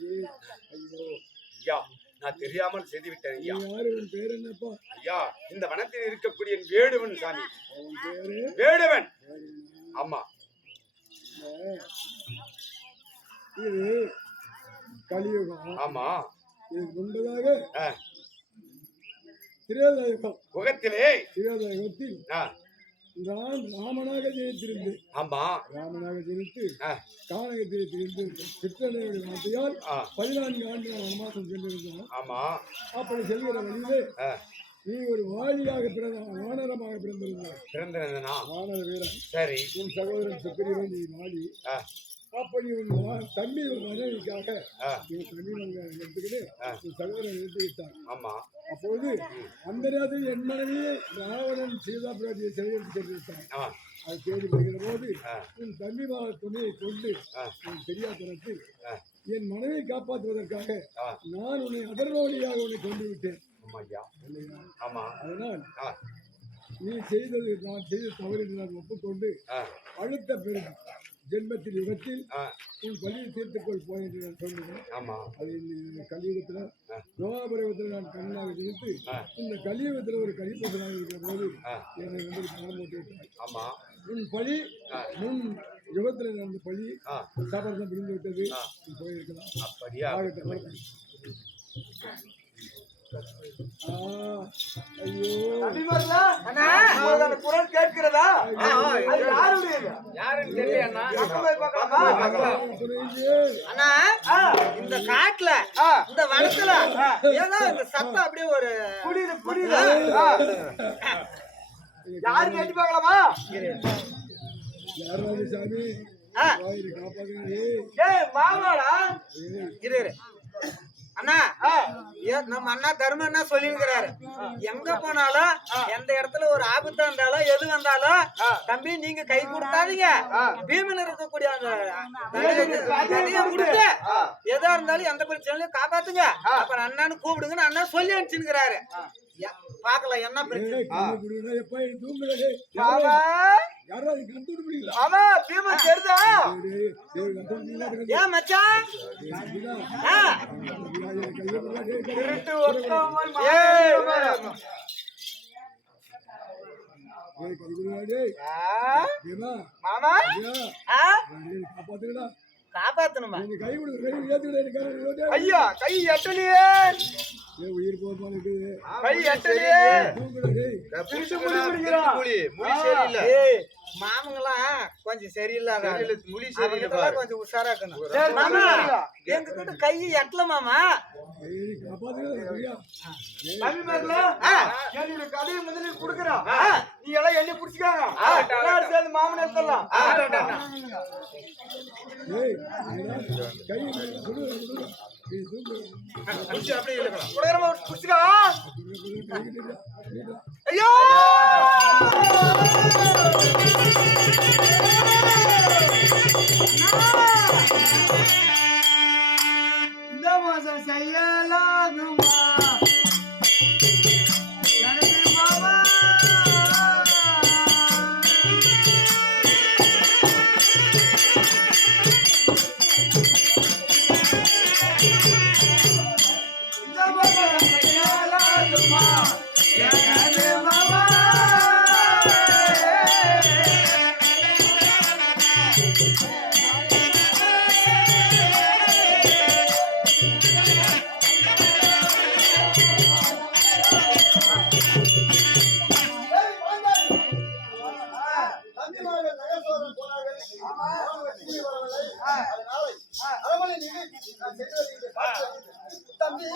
ஐயா நான் தெரியாமல் செய்து விட்டேன் ஐயா. பேர் என்னப்பா? ஐயா இந்த வனத்தில் இருக்கக்கூடிய வேடுவன் சாமி. பேரு வேடுவன். ஆமா. இது கலியுகம். ஆமா. இது முன்பதாக திரேதாயுகம். திரேதாயுகத்தில் நான் ராமனாக ஜெயித்திருந்தேன். ஆமா. ராமனாக ஜெயித்து கானகத்தில் திரிந்து சிற்றனையுடைய வார்த்தையால் 14 ஆண்டு வனவாசம் சென்றிருந்தோம். ஆமா. அப்படி செல்கிற வழியிலே நீ ஒரு வாலியாக வானரமாக பிறந்திருந்தாய். வானர வீரன். சரி. உன் சகோதரன் சுக்கிரீவன் நீ வாலி. அப்படி உன் தம்பி ஒரு மனைவிக்காக தண்ணி எடுத்துக்கிட்டு உன் சகோதரன் எடுத்து விட்டான். ஆமா. அப்போது அந்த நேரத்தில் என் மனைவியை ராவணன் சீதா பிராட்டியை சிறையெடுத்து சென்றிருந்தான். அது தேடி வருகிற போது உன் தம்பி துணையை கொண்டு உன் தெரியாதனத்தில் என் மனைவியை காப்பாற்றுவதற்காக நான் உன்னை அதர்வழியாக உன்னை கொண்டு விட்டேன். அதனால் நீ செய்தது நான் செய்த தவறு என்று நான் ஒப்புக்கொண்டு அடுத்த பிறகு ஜென்மத்தில் யுகத்தில் உன் பள்ளியை தீர்த்துக்கொள் போய் என்று நான் சொன்னேன். அது இந்த கலியுகத்தில் நோகாபுரத்தில் நான் கண்ணாக ஜெயித்து இந்த கலியுகத்தில் ஒரு கலிப்பசனாக இருக்கிற போது என்னை வந்து பணம் போட்டு விட்டார். உன் பழி முன் யுகத்தில் நடந்த பழி சாபாரம் பிரிந்து விட்டது. போயிருக்கலாம். குரல் கேட்கிறதா? இந்த காட்டுல இந்த வனத்துல ஏதோ இந்த சத்தம் அப்படியே ஒரு புரியுது. யாரு கேட்டு பார்க்கலாமா? சாமி மாவாடா இரு அண்ணா. நம்ம அண்ணா தர்ம அண்ணா சொல்லிருக்கிறாரு, எங்க போனாலும் எந்த இடத்துல ஒரு ஆபத்து வந்தாலும் எது வந்தாலும் தம்பி நீங்க கை கொடுத்தாதீங்க, பீமன் இருக்கக்கூடிய அந்த கொடுத்து எதா இருந்தாலும் எந்த பிரச்சனையும் காப்பாத்துங்க, அப்புறம் அண்ணான்னு கூப்பிடுங்கன்னு அண்ணா சொல்லி அனுப்பிச்சுக்கிறாரு. பாக்கலாம் என்ன பிரச்சனை. ஆமா பீமன் தெரியுதா? ஏன் மச்சான் மாமா காப்பாத்தணுமா? ஐயா கை எட்டலையே, உயிர் போக கை எட்டலையே. மாமங்களாம் கொஞ்சம் சரியில்லாத கொஞ்சம் உஷாரா இருக்கணும். மாமா எங்க கிட்ட கை எட்டல மாமா. கதையை முதலில் குடுக்கறோம், நீ எல்லாம் எண்ணி புடிச்சுக்காங்க சேர்ந்து மாமன் எடுத்துடலாம். ஐயோ இந்த மாசம் செய்யலாகுமா மாமா? இந்த மாசம் செய்யலாகுமா மாமா? தம்பி